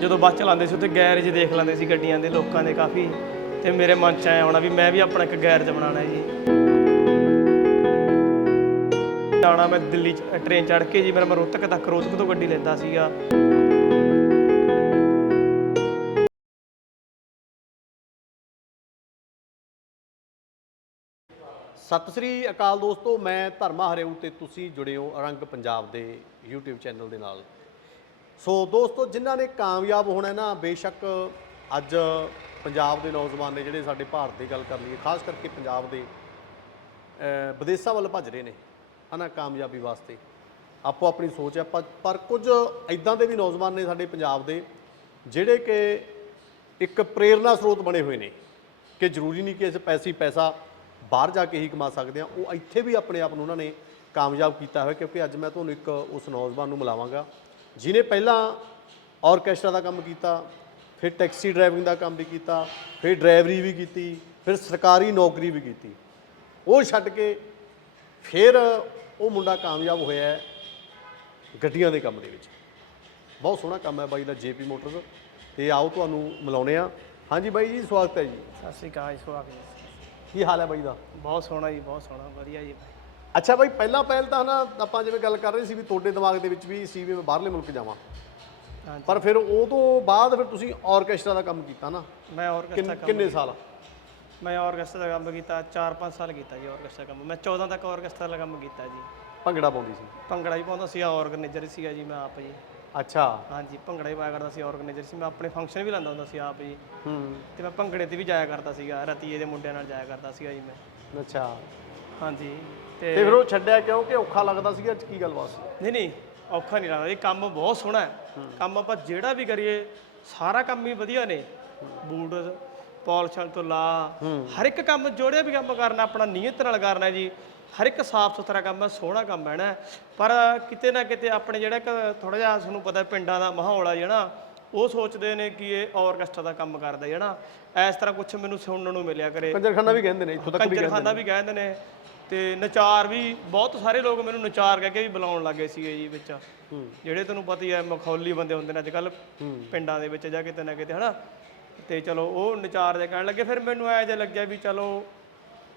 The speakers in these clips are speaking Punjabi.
ਜਦੋਂ ਬੱਸ ਚਲਾਉਂਦੇ ਸੀ, ਉੱਥੇ ਗੈਰੇਜ ਦੇਖ ਲੈਂਦੇ ਸੀ ਗੱਡੀਆਂ ਦੇ, ਲੋਕਾਂ ਦੇ ਕਾਫੀ। ਤੇ ਮੇਰੇ ਮਨ 'ਚ ਆਇਆ ਹੋਣਾ ਵੀ ਮੈਂ ਵੀ ਆਪਣਾ ਇੱਕ ਗੈਰੇਜ ਬਣਾਉਣਾ ਹੈ ਜੀ। ਜਾਣਾ ਮੈਂ ਦਿੱਲੀ 'ਚ ਟ੍ਰੇਨ ਚੜ੍ਹ ਕੇ ਜੀ, ਮੇਰਾ ਮੈਂ ਰੋਹਤਕ ਤੱਕ, ਰੋਹਤਕ ਤੋਂ ਗੱਡੀ ਲੈਂਦਾ ਸੀਗਾ। ਸਤਿ ਸ੍ਰੀ ਅਕਾਲ ਦੋਸਤੋ, ਮੈਂ ਧਰਮਾ ਹਰੇਊ ਤੇ ਤੁਸੀਂ ਜੁੜੇ ਹੋ ਰੰਗ ਪੰਜਾਬ ਦੇ YouTube ਚੈਨਲ ਦੇ ਨਾਲ। ਸੋ ਦੋਸਤੋ, ਜਿਨ੍ਹਾਂ ਨੇ ਕਾਮਯਾਬ ਹੋਣਾ ਨਾ, ਬੇਸ਼ੱਕ ਅੱਜ ਪੰਜਾਬ ਦੇ ਨੌਜਵਾਨ ਨੇ ਜਿਹੜੇ ਸਾਡੇ ਭਾਰਤ ਦੀ ਗੱਲ ਕਰ ਲਈਏ, ਖਾਸ ਕਰਕੇ ਪੰਜਾਬ ਦੇ ਵਿਦੇਸ਼ਾਂ ਵੱਲ ਭੱਜ ਰਹੇ ਨੇ, ਹਨਾ, ਕਾਮਯਾਬੀ ਵਾਸਤੇ। ਆਪੋ ਆਪਣੀ ਸੋਚ ਹੈ ਪਰ- ਪਰ ਕੁਝ ਇਦਾਂ ਦੇ ਵੀ ਨੌਜਵਾਨ ਨੇ ਸਾਡੇ ਪੰਜਾਬ ਦੇ, ਜਿਹੜੇ ਕਿ ਇੱਕ ਪ੍ਰੇਰਨਾ ਸਰੋਤ ਬਣੇ ਹੋਏ ਨੇ ਕਿ ਜ਼ਰੂਰੀ ਨਹੀਂ ਕਿ ਅਸੀਂ ਪੈਸੀ ਪੈਸਾ ਬਾਹਰ ਜਾ ਕੇ ਹੀ ਕਮਾ ਸਕਦੇ ਆ ਉਹ ਇੱਥੇ ਵੀ ਆਪਣੇ ਆਪ ਨੂੰ ਉਹਨਾਂ ਨੇ ਕਾਮਯਾਬ ਕੀਤਾ ਹੋਇਆ, ਕਿਉਂਕਿ ਅੱਜ ਮੈਂ ਤੁਹਾਨੂੰ ਇੱਕ ਉਸ ਨੌਜਵਾਨ ਨੂੰ ਮਿਲਾਵਾਂਗਾ। ਜਿਨੇ ਪਹਿਲਾਂ ਆਰਕੈਸਟਰਾ ਦਾ ਕੰਮ ਕੀਤਾ ਫਿਰ ਟੈਕਸੀ ਡਰਾਈਵਿੰਗ ਦਾ ਕੰਮ ਵੀ ਕੀਤਾ ਫਿਰ ਡਰਾਈਵਰੀ ਵੀ ਕੀਤੀ ਫਿਰ ਸਰਕਾਰੀ ਨੌਕਰੀ ਵੀ ਕੀਤੀ। ਉਹ ਛੱਡ ਕੇ ਫਿਰ ਉਹ ਮੁੰਡਾ ਕਾਮਯਾਬ ਹੋਇਆ ਹੈ ਗੱਡੀਆਂ ਦੇ ਕੰਮ ਦੇ ਵਿੱਚ। ਬਹੁਤ ਸੋਹਣਾ ਕੰਮ ਹੈ ਬਾਈ ਦਾ ਜੇਪੀ ਮੋਟਰਸ। ਤੇ ਆਓ ਤੁਹਾਨੂੰ ਮਿਲਾਉਣੇ ਆ ਹਾਂਜੀ ਬਾਈ ਜੀ ਸਵਾਗਤ ਹੈ ਜੀ। ਸਤਿ ਸ਼੍ਰੀ ਅਕਾਲ ਜੀ ਸੁਹਾਗ ਜੀ ਕੀ ਹਾਲ ਹੈ ਬਾਈ ਦਾ? ਬਹੁਤ ਸੋਹਣਾ ਜੀ ਬਹੁਤ ਸੋਹਣਾ ਵਧੀਆ ਜੀ। ਅੱਛਾ ਬਾਈ ਪਹਿਲਾਂ ਪਹਿਲ ਤਾਂ ਨਾ ਆਪਾਂ ਜਿਵੇਂ ਗੱਲ ਕਰ ਰਹੇ ਸੀ ਵੀ ਤੁਹਾਡੇ ਦਿਮਾਗ ਦੇ ਵਿੱਚ ਵੀ ਸੀ ਵੀ ਮੈਂ ਬਾਹਰਲੇ ਮੁਲਕ ਜਾਵਾਂ। ਪਰ ਫਿਰ ਉਹ ਤੋਂ ਬਾਅਦ ਫਿਰ ਤੁਸੀਂ ਆਰਕੈਸਟਰਾ ਦਾ ਕੰਮ ਕੀਤਾ ਨਾ? ਮੈਂ ਆਰਕੈਸਟਰਾ ਕੰਮ ਕਿੰਨੇ ਸਾਲ? ਮੈਂ ਆਰਕੈਸਟਰਾ ਦਾ ਕੰਮ ਕੀਤਾ 4-5 ਸਾਲ ਕੀਤਾ ਜੀ ਆਰਕੈਸਟਰਾ ਕੰਮ। ਮੈਂ 14 ਤੱਕ ਆਰਕੈਸਟਰਾ ਦਾ ਕੰਮ ਕੀਤਾ ਜੀ। ਭੰਗੜਾ ਪਾਉਂਦੀ ਸੀ? ਭੰਗੜਾ ਵੀ ਪਾਉਂਦਾ ਸੀ ਆਰਗੇਨਾਈਜ਼ਰ ਸੀਗਾ ਜੀ ਮੈਂ ਆਪ ਜੀ। ਅੱਛਾ। ਹਾਂਜੀ ਭੰਗੜਾ ਹੀ ਪਾਇਆ ਕਰਦਾ ਸੀ ਆਰਗੇਨਾਈਜ਼ਰ ਸੀ। ਮੈਂ ਆਪਣੇ ਫੰਕਸ਼ਨ ਵੀ ਲਾਉਂਦਾ ਹੁੰਦਾ ਸੀ ਆਪ ਜੀ। ਹੂੰ। ਤੇ ਮੈਂ ਭੰਗੜੇ ਤੇ ਵੀ ਜਾਇਆ ਕਰਦਾ ਸੀਗਾ ਰਤੀਏ ਦੇ ਮੁੰਡਿਆਂ ਨਾਲ ਜਾਇਆ ਕਰਦਾ ਸੀਗਾ ਜੀ ਮੈਂ। ਅੱਛਾ। ਹਾਂਜੀ ਤੇ ਤੇ ਫਿਰ ਉਹ ਛੱਡਿਆ ਕਿਉਂ? ਕਿ ਔਖਾ ਲੱਗਦਾ ਸੀਗਾ? ਅੱਜ ਕੀ ਗੱਲਬਾਤ ਸੀ? ਨਹੀਂ ਨਹੀਂ ਔਖਾ ਨਹੀਂ ਲੱਗਦਾ। ਇਹ ਕੰਮ ਬਹੁਤ ਸੋਹਣਾ ਹੈ। ਕੰਮ ਆਪਾਂ ਜਿਹੜਾ ਵੀ ਕਰੀਏ ਸਾਰਾ ਕੰਮ ਹੀ ਵਧੀਆ ਨੇ। ਬੂਟ ਪਾਲਿਸ਼ਾਂ ਤੋਂ ਲਾ ਹਰ ਇੱਕ ਕੰਮ ਜਿਹੜੇ ਵੀ ਕੰਮ ਕਰਨਾ ਆਪਣਾ ਨੀਅਤ ਨਾਲ ਕਰਨਾ ਜੀ। ਹਰ ਇੱਕ ਸਾਫ਼ ਸੁਥਰਾ ਕੰਮ ਹੈ ਸੋਹਣਾ ਕੰਮ ਹੈ ਨਾ। ਪਰ ਕਿਤੇ ਨਾ ਕਿਤੇ ਆਪਣੇ ਜਿਹੜਾ ਇੱਕ ਥੋੜਾ ਜਿਹਾ ਤੁਹਾਨੂੰ ਪਤਾ ਪਿੰਡਾਂ ਦਾ ਮਾਹੌਲ ਆ ਜਿਹੜਾ ਉਹ ਸੋਚਦੇ ਨੇ ਕਿ ਇਹ ਆਰਕੈਸਟਰਾ ਦਾ ਕੰਮ ਕਰਦਾ ਨਾ ਇਸ ਤਰ੍ਹਾਂ ਕੁਝ ਮੈਨੂੰ ਸੁਣਨ ਨੂੰ ਮਿਲਿਆ ਕਰੇ। ਕੰਜਰਖਾਨਾ ਵੀ ਕਹਿੰਦੇ ਨੇ ਇੱਥੋਂ ਤੱਕ ਵੀ ਕੰਜਰਖਾਨਾ ਵੀ ਕਹਿੰਦੇ ਨੇ। ਤੇ ਨਚਾਰ ਵੀ ਬਹੁਤ ਸਾਰੇ ਲੋਕ ਮੈਨੂੰ ਨਚਾਰ ਕਹਿ ਕੇ ਵੀ ਬੁਲਾਉਣ ਲੱਗੇ ਸੀਗੇ ਜੀ ਵਿੱਚ। ਜਿਹੜੇ ਤੈਨੂੰ ਪਤਾ ਹੀ ਹੈ ਮਖੌਲੀ ਬੰਦੇ ਹੁੰਦੇ ਨੇ ਅੱਜ ਕੱਲ ਪਿੰਡਾਂ ਦੇ ਵਿੱਚ ਜਾ ਕਿਤੇ ਨਾ ਕਿਤੇ ਹਨਾ? ਤੇ ਚਲੋ ਉਹ ਨਚਾਰ ਜੇ ਕਹਿਣ ਲੱਗੇ। ਫਿਰ ਮੈਨੂੰ ਐ ਜਿਹਾ ਲੱਗਿਆ ਵੀ ਚਲੋ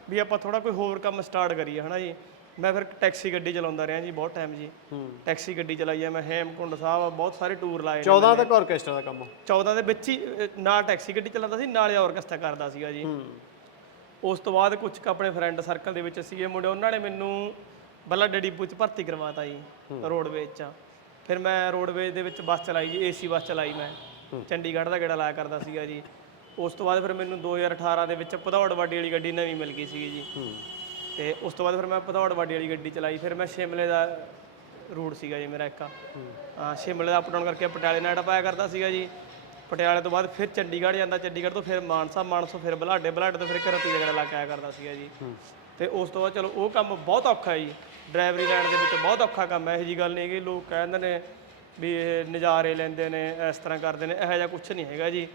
ਵੀ ਆਪਾਂ ਥੋੜਾ ਕੋਈ ਹੋਰ ਕੰਮ ਸਟਾਰਟ ਕਰੀਏ ਹਨਾ ਜੀ? ਮੈਂ ਫਿਰ ਟੈਕਸੀ ਗੱਡੀ ਚਲਾਉਂਦਾ ਰਿਹਾ ਜੀ ਬਹੁਤ ਟਾਈਮ ਜੀ। ਟੈਕਸੀ ਗੱਡੀ ਚਲਾਈ ਹੈ ਮੈਂ ਹੇਮਕੁੰਡ ਸਾਹਿਬ ਬਹੁਤ ਸਾਰੇ ਟੂਰ ਲਾਏ ਨੇ 14 ਤੱਕ ਆਰਕੈਸਟਰਾ ਦਾ ਕੰਮ 14 ਦੇ ਵਿੱਚ ਹੀ ਅਹ, ਨਾਲ ਟੈਕਸੀ ਗੱਡੀ ਚਲਾਉਂਦਾ ਸੀ ਨਾਲੇ ਆਰਕੈਸਟਰਾ ਕਰਦਾ ਸੀਗਾ ਜੀ। ਉਸ ਤੋਂ ਬਾਅਦ ਕੁਝ ਕੁ ਆਪਣੇ ਫਰੈਂਡ ਸਰਕਲ ਦੇ ਵਿੱਚ ਸੀਗੇ ਮੁੰਡੇ ਉਹਨਾਂ ਨੇ ਮੈਨੂੰ ਬੱਲਾ ਡੈਡੀਪੂ ਚ ਭਰਤੀ ਕਰਵਾਤਾ ਜੀ ਰੋਡਵੇਜ ਚ। ਫਿਰ ਮੈਂ ਰੋਡਵੇਜ ਦੇ ਵਿੱਚ ਬੱਸ ਚਲਾਈ ਜੀ ਏਸੀ ਬੱਸ ਚਲਾਈ ਮੈਂ। ਚੰਡੀਗੜ੍ਹ ਦਾ ਗੇੜਾ ਲਾਇਆ ਕਰਦਾ ਸੀਗਾ ਜੀ। ਉਸ ਤੋਂ ਬਾਅਦ ਫਿਰ ਮੈਨੂੰ 2018 ਦੇ ਵਿੱਚ ਭਦੌੜ ਵਾਡੀ ਵਾਲੀ ਗੱਡੀ ਨਵੀਂ ਮਿਲ ਗਈ ਸੀਗੀ ਜੀ। ਤੇ ਉਸ ਤੋਂ ਬਾਅਦ ਫਿਰ ਮੈਂ ਭਦੌੜ ਵਾਡੀ ਵਾਲੀ ਗੱਡੀ ਚਲਾਈ ਫਿਰ ਮੈਂ ਸ਼ਿਮਲੇ ਦਾ ਰੂਟ ਸੀਗਾ ਜੀ ਮੇਰਾ ਇੱਕ। ਹਾਂ। ਸ਼ਿਮਲੇ ਦਾ ਅਪ ਡਾਊਨ ਕਰਕੇ ਪਟਿਆਲੇ ਨਾਲ ਪਾਇਆ ਕਰਦਾ ਸੀਗਾ ਜੀ। ਪਟਿਆਲੇ ਤੋਂ ਬਾਅਦ ਫਿਰ ਚੰਡੀਗੜ੍ਹ ਜਾਂਦਾ ਚੰਡੀਗੜ੍ਹ ਤੋਂ ਫਿਰ ਮਾਨਸਾ ਮਾਨਸਾ ਫਿਰ ਬਲਾਡੇ ਬਲਾਡੇ ਤੋਂ ਫਿਰ ਇੱਕ ਰਤੀ ਦਾ ਗੇੜਾ ਲਾ ਕੇ ਆਇਆ ਕਰਦਾ ਸੀਗਾ ਜੀ। ਤੇ ਉਸ ਤੋਂ ਬਾਅਦ ਚਲੋ ਉਹ ਕੰਮ ਬਹੁਤ ਔਖਾ ਜੀ ਡਰਾਈਵਰੀ ਲੈਣ ਦੇ ਵਿੱਚ ਬਹੁਤ ਔਖਾ ਕੰਮ ਹੈ। ਇਹੋ ਜੀ ਗੱਲ ਨਹੀਂ ਕਿ ਲੋਕ ਕਹਿੰਦੇ ਨੇ ਵੀ ਇਹ ਨਜ਼ਾਰੇ ਲੈਂਦੇ ਨੇ ਇਸ ਤਰ੍ਹਾਂ ਕਰਦੇ ਨੇ ਇਹੋ ਜਿਹਾ ਕੁਝ ਨਹੀਂ ਹੈਗਾ ਜੀ।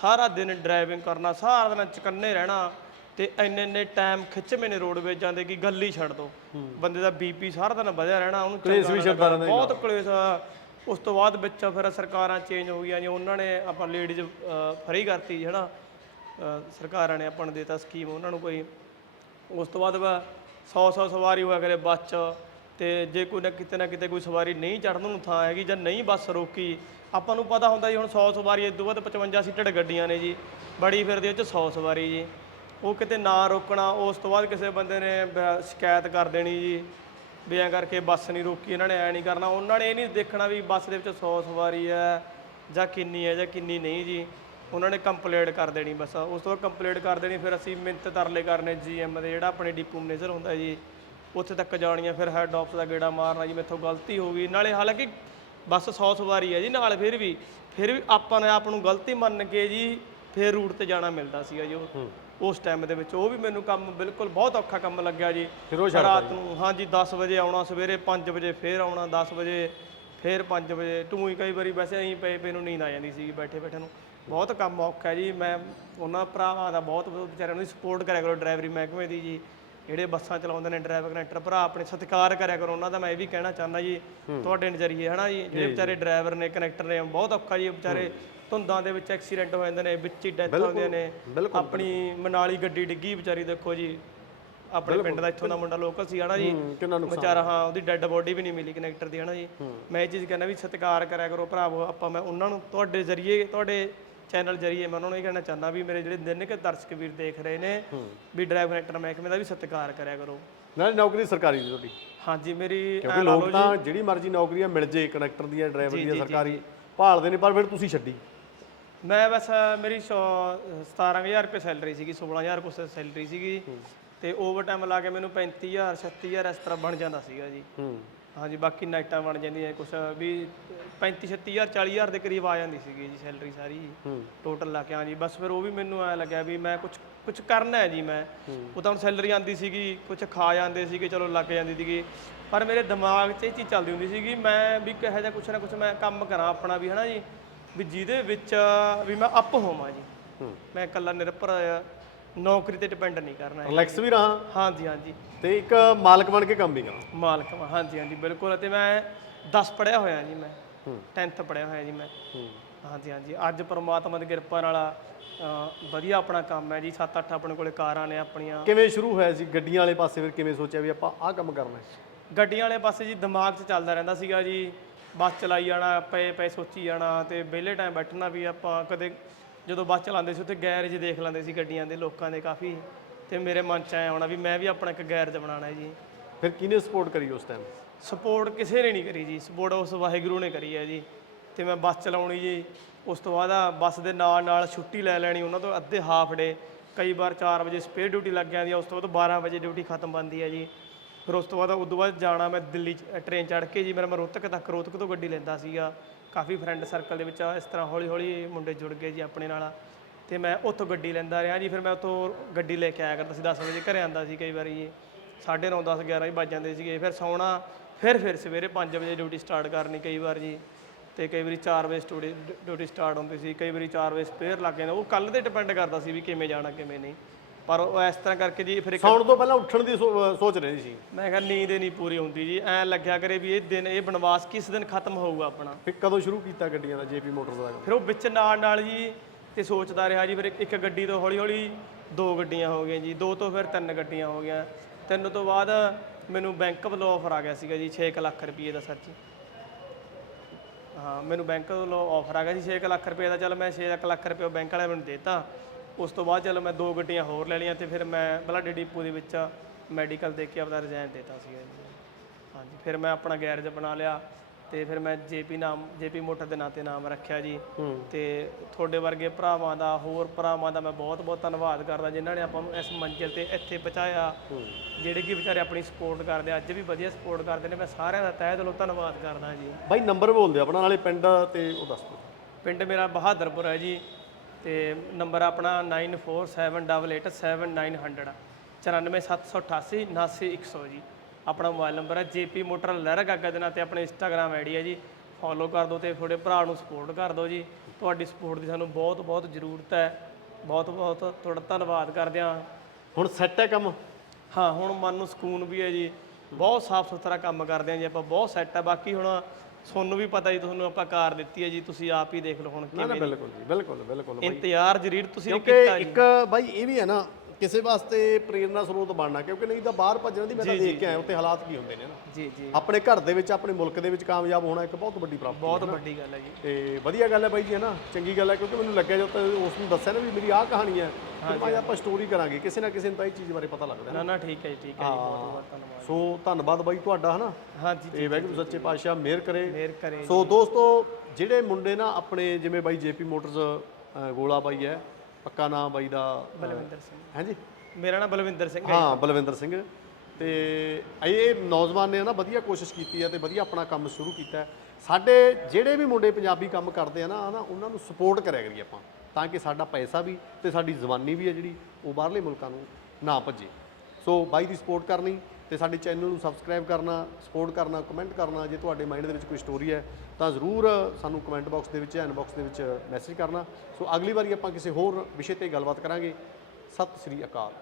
ਸਾਰਾ ਦਿਨ ਡਰਾਈਵਿੰਗ ਕਰਨਾ ਸਾਰਾ ਦਿਨ ਚਕੰਨੇ ਰਹਿਣਾ ਤੇ ਇੰਨੇ ਇੰਨੇ ਟਾਈਮ ਖਿੱਚਵੇਂ ਨੇ ਰੋਡਵੇਜ ਜਾਂਦੇ ਕਿ ਗੱਲ ਹੀ ਛੱਡ ਦੋ ਬੰਦੇ ਦਾ ਬੀਪੀ ਸਾਰਾ ਦਿਨ ਵਧਿਆ ਰਹਿਣਾ ਉਹਨੂੰ ਕਲੇਸ਼ ਵੀ ਛੱਡਦਾ ਲੱਗਦਾ। ਬਹੁਤ ਕਲੇਸ਼। ਉਸ ਤੋਂ ਬਾਅਦ ਵਿੱਚ ਫਿਰ ਸਰਕਾਰਾਂ ਚੇਂਜ ਹੋ ਗਈਆਂ ਜੀ ਉਹਨਾਂ ਨੇ ਆਪਾਂ ਲੇਡੀਜ਼ ਫਰੀ ਕਰਤੀ ਹਨਾ ਸਰਕਾਰਾਂ ਨੇ ਆਪਾਂ ਨੂੰ ਦੇਤਾ ਸਕੀਮ ਉਹਨਾਂ ਨੂੰ ਕੋਈ ਉਸ ਤੋਂ ਬਾਅਦ 100 100 ਸਵਾਰੀ ਹੋਇਆ ਕਰੇ ਬੱਸ 'ਚ ਤੇ ਜੇ ਕੋਈ ਨਾ ਕਿਤੇ ਨਾ ਕਿਤੇ ਕੋਈ ਸਵਾਰੀ ਨਹੀਂ ਚੜਨ ਨੂੰ ਥਾਂ ਹੈਗੀ ਜਾਂ ਨਹੀਂ ਬੱਸ ਰੋਕੀ ਆਪਾਂ ਨੂੰ ਪਤਾ ਹੁੰਦਾ ਜੀ ਹੁਣ 100 ਸਵਾਰੀ ਇਸ ਤੋਂ ਬਾਅਦ 55 ਸੀਟਡ ਗੱਡੀਆਂ ਨੇ ਜੀ ਬੜੀ ਫਿਰਦੀ ਉਹ 'ਚ 100 ਸਵਾਰੀ ਜੀ ਉਹ ਕਿਤੇ ਨਾ ਰੋਕਣਾ, ਉਸ ਤੋਂ ਬਾਅਦ ਕਿਸੇ ਬੰਦੇ ਨੇ ਸ਼ਿਕਾਇਤ ਕਰ ਦੇਣੀ ਜੀ, ਵੀ ਐਂ ਕਰਕੇ ਬੱਸ ਨਹੀਂ ਰੋਕੀ, ਇਹਨਾਂ ਨੇ ਐ ਨਹੀਂ ਕਰਨਾ। ਉਹਨਾਂ ਨੇ ਇਹ ਨਹੀਂ ਦੇਖਣਾ ਵੀ ਬੱਸ ਦੇ ਵਿੱਚ 100 ਸਵਾਰੀ ਹੈ ਜਾਂ ਕਿੰਨੀ ਹੈ ਜਾਂ ਕਿੰਨੀ ਨਹੀਂ ਜੀ। ਉਹਨਾਂ ਨੇ ਕੰਪਲੀਟ ਕਰ ਦੇਣੀ ਬਸ। ਉਸ ਤੋਂ ਬਾਅਦ ਕੰਪਲੀਟ ਕਰ ਦੇਣੀ, ਫਿਰ ਅਸੀਂ ਮਿੰਤ ਤਰਲੇ ਕਰਨੇ ਜੀਐਮ ਦੇ, ਜਿਹੜਾ ਆਪਣੇ ਡਿਪੂ ਮੈਨੇਜਰ ਹੁੰਦਾ ਜੀ, ਉੱਥੇ ਤੱਕ ਜਾਣੀਆਂ, ਫਿਰ ਹੈਡ ਆਫਿਸ ਦਾ ਗੇੜਾ ਮਾਰਨਾ ਜੀ, ਮੇਥੋਂ ਗਲਤੀ ਹੋ ਗਈ। ਨਾਲੇ ਹਾਲਾਂਕਿ ਬੱਸ 100 ਸਵਾਰੀ ਹੈ ਜੀ ਨਾਲ, ਫਿਰ ਵੀ ਫਿਰ ਵੀ ਆਪਾਂ ਨੇ ਆਪ ਨੂੰ ਗਲਤੀ ਮੰਨ ਕੇ ਜੀ, ਫਿਰ ਰੂਟ ਤੇ ਜਾਣਾ ਮਿਲਦਾ ਸੀਗਾ ਜੀ ਉਹ। ਉਸ ਟਾਈਮ ਦੇ ਵਿੱਚ ਉਹ ਵੀ ਮੈਨੂੰ ਕੰਮ ਬਿਲਕੁਲ ਬਹੁਤ ਔਖਾ ਕੰਮ ਲੱਗਿਆ ਜੀ। ਫਿਰ ਉਹ ਰਾਤ ਨੂੰ ਹਾਂਜੀ 10 ਵਜੇ ਆਉਣਾ ਸਵੇਰੇ 5 ਵਜੇ ਫੇਰ ਆਉਣਾ 10 ਵਜੇ ਫੇਰ 5 ਵਜੇ। ਟੂੰ ਹੀ ਕਈ ਵਾਰੀ ਵੈਸੇ ਐਂ ਪਏ ਪਏ ਨੂੰ ਨੀਂਦ ਆ ਜਾਂਦੀ ਸੀ ਬੈਠੇ ਬੈਠੇ ਨੂੰ। ਬਹੁਤ ਕੰਮ ਔਖਾ ਜੀ ਮੈਂ ਉਹਨਾਂ ਭਰਾਵਾਂ ਦਾ ਬਹੁਤ ਵਿਚਾਰਿਆਂ ਨੂੰ ਸਪੋਰਟ ਕਰਿਆ ਕਰੋ ਡਰਾਈਵਰੀ ਮਹਿਕਮੇ ਦੀ ਜੀ। ਜਿਹੜੇ ਬੱਸਾਂ ਚਲਾਉਂਦੇ ਨੇ ਡਰਾਈਵਰ ਕਨੈਕਟਰ ਭਰਾ ਆਪਣੇ ਸਤਿਕਾਰ ਕਰਿਆ ਕਰੋ। ਉਹਨਾਂ ਦਾ ਮੈਂ ਇਹ ਵੀ ਕਹਿਣਾ ਚਾਹੁੰਦਾ ਜੀ ਤੁਹਾਡੇ ਨਜ਼ਰੀਏ ਹਨਾ ਜੀ? ਜਿਹੜੇ ਵਿਚਾਰੇ ਡਰਾਈਵਰ ਨੇ ਕਨੈਕਟਰ ਨੇ ਬਹੁਤ ਔਖਾ ਜੀ ਵਿਚਾਰੇ ਧੁੰਦਾਂ ਦੇ ਵਿੱਚ ਐਕਸੀਡੈਂਟ ਹੋ ਜਾਂਦੇ ਨੇ ਵਿੱਚ ਹੀ ਡੈਥ ਹੁੰਦੀਆਂ ਨੇ। ਆਪਣੀ ਮਨਾਲੀ ਗੱਡੀ ਡਿੱਗੀ ਵਿਚਾਰੀ ਦੇਖੋ ਜੀ ਆਪਣੇ ਪਿੰਡ ਦਾ ਇੱਥੋਂ ਦਾ ਮੁੰਡਾ ਲੋਕਲ ਸੀ ਹਨਾ ਜੀ? ਵਿਚਾਰਾ ਹਾਂ ਉਹਦੀ ਡੈੱਡ ਬੋਡੀ ਵੀ ਨਹੀਂ ਮਿਲੀ ਕਨੈਕਟਰ ਦੀ ਹਨਾ ਜੀ? ਮੈਂ ਇਹ ਚੀਜ਼ ਕਹਿੰਦਾ ਵੀ ਸਤਿਕਾਰ ਕਰਿਆ ਕਰੋ ਭਰਾਵੋ ਆਪਾਂ ਮੈਂ ਉਹਨਾਂ ਨੂੰ ਤੁਹਾਡੇ ਜ਼ਰੀਏ ਤੁਹਾਡੇ ਚੈਨਲ ਜ਼ਰੀਏ ਮੈਂ ਉਹਨਾਂ ਨੂੰ ਇਹ ਕਹਿਣਾ ਚਾਹੁੰਦਾ ਵੀ ਮੇਰੇ ਜਿਹੜੇ ਦਿਨ ਕੇ ਦਰਸ਼ਕ ਵੀਰ ਦੇਖ ਰਹੇ ਨੇ ਵੀ ਡਰਾਈਵਰ ਕਨੈਕਟਰ ਮਹਿਕਮੇ ਦਾ ਵੀ ਸਤਿਕਾਰ ਕਰਿਆ ਕਰੋ। ਨਾਲੇ ਨੌਕਰੀ ਸਰਕਾਰੀ ਦੀ ਤੁਹਾਡੀ। ਹਾਂਜੀ ਮੇਰੀ ਕਿਉਂਕਿ ਲੋਕ ਤਾਂ ਜਿਹੜੀ ਮਰਜ਼ੀ ਨੌਕਰੀ ਆ ਮਿਲ ਜੇ ਕਨੈਕਟਰ ਦੀ ਡਰਾਈਵਰ ਦੀ ਸਰਕਾਰੀ ਭਾਲਦੇ ਨੇ ਪਰ ਫਿਰ ਤੁਸੀਂ ਛੱਡੀ। ਮੈਂ ਬਸ ਮੇਰੀ ਸੌ- 17000 ਰੁਪਏ ਸੈਲਰੀ ਸੀਗੀ 16000 ਕੁਛ ਸੈਲਰੀ ਸੀਗੀ। ਤੇ ਓਵਰ ਟਾਈਮ ਲਾ ਕੇ ਮੈਨੂੰ 35000 36000 ਇਸ ਤਰ੍ਹਾਂ ਬਣ ਜਾਂਦਾ ਸੀਗਾ ਜੀ। ਹੂੰ। ਹਾਂਜੀ ਬਾਕੀ ਨਾਈਟਾਂ ਬਣ ਜਾਂਦੀਆਂ ਕੁਛ ਵੀ 35 36000 40000 ਦੇ ਕਰੀਬ ਆ ਜਾਂਦੀ ਸੀਗੀ ਜੀ ਸੈਲਰੀ ਸਾਰੀ। ਟੋਟਲ ਲਾ ਕੇ ਹਾਂਜੀ ਬਸ ਫਿਰ ਉਹ ਵੀ ਮੈਨੂੰ ਐ ਲੱਗਿਆ ਵੀ ਮੈਂ ਕੁਝ ਕੁਝ ਕਰਨਾ ਹੈ ਜੀ ਮੈਂ। ਉਹ ਤਾਂ ਹੁਣ ਸੈਲਰੀ ਆਂਦੀ ਸੀਗੀ ਕੁਝ ਖਾ ਜਾਂਦੇ ਸੀਗੇ ਚਲੋ ਲੱਗ ਜਾਂਦੀ ਸੀਗੀ। ਪਰ ਮੇਰੇ ਦਿਮਾਗ 'ਚ ਇਹ ਚੀਜ਼ ਚੱਲਦੀ ਹੁੰਦੀ ਸੀਗੀ ਮੈਂ ਵੀ ਕਿਹੋ ਜਿਹਾ ਕੁਛ ਨਾ ਕੁਛ ਮੈਂ ਕੰਮ ਕਰਾਂ ਆਪਣਾ ਵੀ ਹਨਾ ਜੀ? ਵੀ ਜਿਹਦੇ ਵਿੱਚ ਵੀ ਮੈਂ ਅਪ ਹੋਵਾਂ ਜੀ। ਮੈਂ ਇਕੱਲਾ ਨਿਰਭਰ ਨੌਕਰੀ ਤੇ ਡਿਪੈਂਡ ਨਹੀਂ ਕਰਨਾ ਹੈ। ਰਿਲੈਕਸ ਵੀ ਰਹਾ। ਹਾਂਜੀ ਹਾਂਜੀ। ਤੇ ਇੱਕ ਮਾਲਕ ਬਣ ਕੇ ਕੰਮ ਵੀ ਕਰਾਂ। ਮਾਲਕ ਵਾਂ, ਹਾਂਜੀ ਹਾਂਜੀ ਬਿਲਕੁਲ। ਅਤੇ ਮੈਂ 10 ਪੜਿਆ ਹੋਇਆ ਜੀ ਮੈਂ। ਹੂੰ। 10th ਪੜਿਆ ਹੋਇਆ ਜੀ ਮੈਂ। ਹਾਂਜੀ ਹਾਂਜੀ। ਅੱਜ ਪਰਮਾਤਮਾ ਦੀ ਕਿਰਪਾ ਨਾਲ ਅ, ਵਧੀਆ ਆਪਣਾ ਕੰਮ ਹੈ ਜੀ। 7-8 ਆਪਣੇ ਕੋਲੇ ਕਾਰਾਂ ਨੇ ਆਪਣੀਆਂ। ਕਿਵੇਂ ਸ਼ੁਰੂ ਹੋਇਆ ਸੀ? ਗੱਡੀਆਂ ਵਾਲੇ ਪਾਸੇ ਫਿਰ ਕਿਵੇਂ ਸੋਚਿਆ ਵੀ ਆਪਾਂ ਆਹ ਕੰਮ ਕਰਨਾ ਹੈ? ਗੱਡੀਆਂ ਵਾਲੇ ਪਾਸੇ ਜੀ ਦਿਮਾਗ 'ਚ ਚੱਲਦਾ ਰਹਿੰਦਾ ਸੀਗਾ ਜੀ। ਬੱਸ ਚਲਾਈ ਜਾਣਾ ਪਏ ਪਏ ਸੋਚੀ ਜਾਣਾ ਤੇ ਵਿਹਲੇ ਟਾਈਮ ਬੈਠਣਾ ਵੀ ਆਪਾਂ ਕਦੇ ਜਦੋਂ ਬੱਸ ਚਲਾਉਂਦੇ ਸੀ ਉੱਥੇ ਗੈਰੇਜ ਦੇਖ ਲੈਂਦੇ ਸੀ ਗੱਡੀਆਂ ਦੇ ਲੋਕਾਂ ਦੇ ਕਾਫੀ। ਤੇ ਮੇਰੇ ਮਨ 'ਚ ਆਇਆ ਆਉਣਾ ਵੀ ਮੈਂ ਵੀ ਆਪਣਾ ਇੱਕ ਗੈਰੇਜ ਬਣਾਉਣਾ ਹੈ ਜੀ। ਫਿਰ ਕਿਹਨੇ ਸਪੋਰਟ ਕਰੀ ਉਸ ਟਾਈਮ ਸਪੋਰਟ ਕਿਸੇ ਨੇ ਨਹੀਂ ਕਰੀ ਜੀ। ਸਪੋਰਟ ਉਸ ਵਾਹਿਗੁਰੂ ਨੇ ਕਰੀ ਹੈ ਜੀ। ਤੇ ਮੈਂ ਬੱਸ ਚਲਾਉਣੀ ਜੀ। ਉਸ ਤੋਂ ਬਾਅਦ ਆ ਬੱਸ ਦੇ ਨਾਲ ਨਾਲ ਛੁੱਟੀ ਲੈ ਲੈਣੀ ਉਹਨਾਂ ਤੋਂ ਅੱਧੇ ਹਾਫ ਡੇ ਕਈ ਵਾਰ 4 ਵਜੇ ਸਪੇਅਰ ਡਿਊਟੀ ਲੱਗ ਜਾਂਦੀ ਆ ਉਸ ਤੋਂ ਬਾਅਦ 12 ਵਜੇ ਡਿਊਟੀ ਖਤਮ ਬੰਦੀ ਹੈ ਜੀ। ਫਿਰ ਉਸ ਤੋਂ ਬਾਅਦ ਉਦੋਂ ਬਾਅਦ ਜਾਣਾ ਮੈਂ ਦਿੱਲੀ ਟ੍ਰੇਨ ਚੜ੍ਹ ਕੇ ਜੀ ਮੇਰਾ ਮੈਂ ਰੋਹਤਕ ਤੱਕ ਰੋਹਤਕ ਤੋਂ ਗੱਡੀ ਲੈਂਦਾ ਸੀਗਾ। ਕਾਫੀ ਫਰੈਂਡ ਸਰਕਲ ਦੇ ਵਿੱਚ ਇਸ ਤਰ੍ਹਾਂ ਹੌਲੀ ਹੌਲੀ ਮੁੰਡੇ ਜੁੜ ਗਏ ਜੀ ਆਪਣੇ ਨਾਲ। ਤੇ ਮੈਂ ਉੱਥੋਂ ਗੱਡੀ ਲੈਂਦਾ ਰਿਹਾ ਜੀ, ਫਿਰ ਮੈਂ ਉੱਥੋਂ ਗੱਡੀ ਲੈ ਕੇ ਆਇਆ ਕਰਦਾ ਸੀ 10 ਵਜੇ ਘਰੇ ਆਂਦਾ ਸੀ ਕਈ ਵਾਰੀ। ਜੀ 9:30 10 11 ਹੀ ਵੱਜ ਜਾਂਦੇ ਸੀਗੇ। ਫਿਰ ਸੌਣਾ, ਫਿਰ ਫਿਰ ਸਵੇਰੇ 5 ਵਜੇ ਡਿਊਟੀ ਸਟਾਰਟ ਕਰਨੀ ਕਈ ਵਾਰ ਜੀ। ਤੇ ਕਈ ਵਾਰੀ 4 ਵਜੇ ਸਟੂਡੀ ਡਿਊਟੀ ਸਟਾਰਟ ਹੁੰਦੀ ਸੀ, ਕਈ ਵਾਰੀ 4 ਵਜੇ ਸਪੇਅਰ ਲੱਗ ਜਾਂਦਾ। ਉਹ ਕੱਲ ਤੇ ਡਿਪੈਂਡ ਕਰਦਾ ਸੀ ਵੀ ਕਿਵੇਂ ਜਾਣਾ, ਕਿਵੇਂ ਨਹੀਂ। ਪਰ ਉਹ ਇਸ ਤਰ੍ਹਾਂ ਕਰਕੇ ਜੀ ਫਿਰ ਇੱਕ ਸੌਣ ਤੋਂ ਪਹਿਲਾਂ ਉੱਠਣ ਦੀ ਸੋ- ਸੋਚ ਰਹੀ ਸੀ। ਮੈਂ ਕਿਹਾ ਨੀਂਦ ਹੀ ਨਹੀਂ ਪੂਰੀ ਹੁੰਦੀ ਜੀ। ਐ ਲੱਗਿਆ ਕਰੇ ਵੀ ਇਹ ਦਿਨ ਇਹ ਬਨਵਾਸ ਕਿਸ ਦਿਨ ਖਤਮ ਹੋਊਗਾ ਆਪਣਾ? ਫਿਰ ਕਦੋਂ ਸ਼ੁਰੂ ਕੀਤਾ ਗੱਡੀਆਂ ਦਾ ਜੇਪੀ ਮੋਟਰਸ ਦਾ? ਕੰਮ? ਫਿਰ ਉਹ ਵਿੱਚ ਨਾਲ ਨਾਲ ਜੀ ਤੇ ਸੋਚਦਾ ਰਿਹਾ ਜੀ ਫਿਰ ਇੱਕ- ਇੱਕ ਗੱਡੀ ਤੋਂ ਹੌਲੀ ਹੌਲੀ ਦੋ ਗੱਡੀਆਂ ਹੋ ਗਈਆਂ ਜੀ। ਦੋ ਤੋਂ ਫਿਰ ਤਿੰਨ ਗੱਡੀਆਂ ਹੋ ਗਈਆਂ। ਤਿੰਨ ਤੋਂ ਬਾਅਦ ਮੈਨੂੰ ਬੈਂਕ ਵੱਲੋਂ ਆਫਰ ਆ ਗਿਆ ਸੀਗਾ ਜੀ 6 ਲੱਖ ਰੁਪਏ ਦਾ ਸਰ ਜੀ। ਹਾਂ ਮੈਨੂੰ ਬੈਂਕ ਵੱਲੋਂ ਆਫਰ ਆ ਗਿਆ ਸੀ 6 ਲੱਖ ਰੁਪਏ ਦਾ। ਚਲ ਮੈਂ 6 ਲੱਖ ਰੁਪਏ ਬੈਂਕ ਵਾਲਿਆਂ ਮੈਨੂੰ ਦੇਤਾ। ਉਸ ਤੋਂ ਬਾਅਦ ਚਲ ਮੈਂ ਦੋ ਗੱਡੀਆਂ ਹੋਰ ਲੈ ਲਈਆਂ ਤੇ ਫਿਰ ਮੈਂ ਬਲੱਡ ਡਿਪੂ ਦੇ ਵਿੱਚ ਮੈਡੀਕਲ ਦੇ ਕੇ ਆਪਦਾ ਰਿਜ਼ਾਈਨ ਦੇਤਾ ਸੀਗਾ ਜੀ। ਹਾਂਜੀ ਫਿਰ ਮੈਂ ਆਪਣਾ ਗੈਰੇਜ ਬਣਾ ਲਿਆ ਤੇ ਫਿਰ ਮੈਂ ਜੇਪੀ ਨਾਮ ਜੇਪੀ ਮੋਟਰ ਦੇ ਨਾਂ ਤੇ ਨਾਮ ਰੱਖਿਆ ਜੀ। ਤੇ ਤੁਹਾਡੇ ਵਰਗੇ ਭਰਾਵਾਂ ਦਾ ਹੋਰ ਭਰਾਵਾਂ ਦਾ ਮੈਂ ਬਹੁਤ ਬਹੁਤ ਧੰਨਵਾਦ ਕਰਦਾ ਜਿਨ੍ਹਾਂ ਨੇ ਆਪਾਂ ਨੂੰ ਇਸ ਮੰਜ਼ਿਲ ਤੇ ਇੱਥੇ ਪਹੁੰਚਾਇਆ। ਜਿਹੜੇ ਕਿ ਵਿਚਾਰੇ ਆਪਣੀ ਸਪੋਰਟ ਕਰਦੇ ਅੱਜ ਵੀ ਵਧੀਆ ਸਪੋਰਟ ਕਰਦੇ ਨੇ ਮੈਂ ਸਾਰਿਆਂ ਦਾ ਤਹਿ ਦਿਲੋਂ ਧੰਨਵਾਦ ਕਰਦਾ ਜੀ। ਬਾਈ ਨੰਬਰ ਬੋਲਦੇ ਆਪਣਾ ਨਾਲੇ ਪਿੰਡ ਤੇ ਉਹ ਦੱਸ ਦਿਓ। ਪਿੰਡ ਮੇਰਾ ਬਹਾਦਰਪੁਰ ਹੈ ਜੀ। ਤੇ ਨੰਬਰ ਆਪਣਾ 9478879900 94788 79100 ਜੀ। ਆਪਣਾ ਮੋਬਾਈਲ ਨੰਬਰ ਹੈ ਜੇਪੀ ਮੋਟਰ ਲਹਿਰਾ ਗਾਗਾ ਦੇ ਨਾਂ ਤੇ ਆਪਣੇ ਇੰਸਟਾਗ੍ਰam ਆਈਡੀ ਹੈ ਜੀ। ਫੋਲੋ ਕਰ ਦਿਓ ਤੇ ਤੁਹਾਡੇ ਭਰਾ ਨੂੰ ਸਪੋਰਟ ਕਰ ਦਿਓ ਜੀ। ਤੁਹਾਡੀ ਸਪੋਰਟ ਦੀ ਸਾਨੂੰ ਬਹੁਤ ਬਹੁਤ ਜ਼ਰੂਰਤ ਹੈ। ਬਹੁਤ ਬਹੁਤ ਤੁਹਾਡਾ ਧੰਨਵਾਦ ਕਰਦੇ ਹਾਂ। ਹੁਣ ਸੈੱਟ ਹੈ ਕੰਮ? ਹਾਂ ਹੁਣ ਮਨ ਨੂੰ ਸਕੂਨ ਵੀ ਹੈ ਜੀ। ਬਹੁਤ ਸਾਫ਼ ਸੁਥਰਾ ਕੰਮ ਕਰਦੇ ਹਾਂ ਜੀ। ਆਪਾਂ ਬਹੁਤ ਸੈੱਟ ਹੈ। ਬਾਕੀ ਹੁਣ ਤੁਹਾਨੂੰ ਵੀ ਪਤਾ ਜੀ ਤੁਹਾਨੂੰ ਆਪਾਂ ਕਾਰ ਦਿੱਤੀ ਹੈ ਜੀ ਤੁਸੀਂ ਆਪ ਹੀ ਦੇਖ ਲਓ ਹੁਣ ਨਾ ਨਾ ਕਿਵੇਂ ਬਿਲਕੁਲ ਜੀ ਬਿਲਕੁਲ ਬਿਲਕੁਲ ਇੰਤਜ਼ਾਰ ਜ਼ਰੂਰ ਤੁਸੀਂ ਕਿਉਂਕਿ ਕੀਤਾ ਜੀ। ਇੱਕ ਬਾਈ ਇਹ ਵੀ ਹੈ ਨਾ ਕਿਸੇ ਵਾਸਤੇ ਪ੍ਰੇਰਨਾ ਸਰੋਤ ਬਣਨਾ ਕਿਉਂਕਿ ਨਹੀਂ ਤਾਂ ਬਾਹਰ ਭੱਜਣ ਦੀ ਮੈਂ ਤਾਂ ਦੇਖ ਕੇ ਆਇਆ ਉੱਥੇ ਹਾਲਾਤ ਕੀ ਹੁੰਦੇ ਨੇ ਨਾ। ਜੀ ਜੀ। ਆਪਣੇ ਘਰ ਦੇ ਵਿੱਚ ਆਪਣੇ ਮੁਲਕ ਦੇ ਵਿੱਚ ਕਾਮਯਾਬ ਹੋਣਾ ਇੱਕ ਬਹੁਤ ਵੱਡੀ ਪ੍ਰਾਪਤੀ ਬਹੁਤ ਵੱਡੀ ਗੱਲ ਹੈ ਜੀ। ਤੇ ਵਧੀਆ ਗੱਲ ਹੈ ਬਾਈ ਜੀ ਹੈ ਨਾ? ਚੰਗੀ ਗੱਲ ਹੈ ਕਿਉਂਕਿ ਮੈਨੂੰ ਲੱਗਿਆ ਜਦੋਂ ਉਸ ਨੂੰ ਦੱਸਿਆ ਨਾ ਵੀ ਮੇਰੀ ਆਹ ਕਹਾਣੀ ਹੈ ਫਿਰ ਆਪਾਂ ਸਟੋਰੀ ਕਰਾਂਗੇ ਕਿਸੇ ਨਾ ਕਿਸੇ ਨੂੰ ਤਾਂ ਇਹ ਚੀਜ਼ ਬਾਰੇ ਪਤਾ ਲੱਗਦਾ ਨਾ। ਨਾ ਠੀਕ ਹੈ ਜੀ ਠੀਕ ਹੈ ਜੀ ਬਹੁਤ ਬਹੁਤ ਧੰਨਵਾਦ। ਸੋ ਧੰਨਵਾਦ ਬਾਈ ਤੁਹਾਡਾ ਹਨਾ ਹਾਂਜੀ ਤੇ ਵਾਹਿਗੁਰੂ ਸੱਚੇ ਪਾਤਸ਼ਾਹ ਮਿਹਰ ਕਰੇ। ਮਿਹਰ ਕਰੇ ਸੋ ਦੋਸਤੋ ਜਿਹੜੇ ਮੁੰਡੇ ਨਾ ਆਪਣੇ ਜਿਵੇਂ ਬਾਈ ਜੇਪੀ ਮੋਟਰਸ ਗੋਲਾ ਬਾਈ ਹੈ ਪੱਕਾ ਨਾਮ ਬਾਈ ਦਾ ਬਲਵਿੰਦਰ ਸਿੰਘ। ਹਾਂਜੀ? ਮੇਰਾ ਨਾਮ ਬਲਵਿੰਦਰ ਸਿੰਘ ਹੈ ਹਾਂ ਬਲਵਿੰਦਰ ਸਿੰਘ। ਤੇ ਇਹ ਨੌਜਵਾਨ ਨੇ ਨਾ ਵਧੀਆ ਕੋਸ਼ਿਸ਼ ਕੀਤੀ ਹੈ ਤੇ ਵਧੀਆ ਆਪਣਾ ਕੰਮ ਸ਼ੁਰੂ ਕੀਤਾ। ਸਾਡੇ ਜਿਹੜੇ ਵੀ ਮੁੰਡੇ ਪੰਜਾਬੀ ਕੰਮ ਕਰਦੇ ਆ ਨਾ ਨਾ ਉਹਨਾਂ ਨੂੰ ਸਪੋਰਟ ਕਰਿਆ ਕਰੀਏ ਆਪਾਂ ਤਾਂ ਕਿ ਸਾਡਾ ਪੈਸਾ ਵੀ ਤੇ ਸਾਡੀ ਜ਼ਬਾਨੀ ਵੀ ਹੈ ਜਿਹੜੀ ਉਹ ਬਾਹਰਲੇ ਮੁਲਕਾਂ ਨੂੰ ਨਾ ਭੱਜੇ। ਸੋ ਬਾਈ ਦੀ ਸਪੋਰਟ ਕਰਨੀ ਤੇ ਸਾਡੇ ਚੈਨਲ ਨੂੰ ਸਬਸਕ੍ਰਾਈਬ ਕਰਨਾ ਸਪੋਰਟ ਕਰਨਾ ਕਮੈਂਟ ਕਰਨਾ, ਜੇ ਤੁਹਾਡੇ ਮਾਈਂਡ ਦੇ ਵਿੱਚ ਕੋਈ ਸਟੋਰੀ ਹੈ, ਤਾਂ ਜ਼ਰੂਰ ਸਾਨੂੰ ਕਮੈਂਟ ਬਾਕਸ ਦੇ ਵਿੱਚ ਇਨਬਾਕਸ ਦੇ ਵਿੱਚ ਮੈਸੇਜ ਕਰਨਾ। ਸੋ ਅਗਲੀ ਵਾਰੀ ਆਪਾਂ ਕਿਸੇ ਹੋਰ ਵਿਸ਼ੇ ਤੇ ਗੱਲਬਾਤ ਕਰਾਂਗੇ। ਸਤਿ ਸ੍ਰੀ ਅਕਾਲ।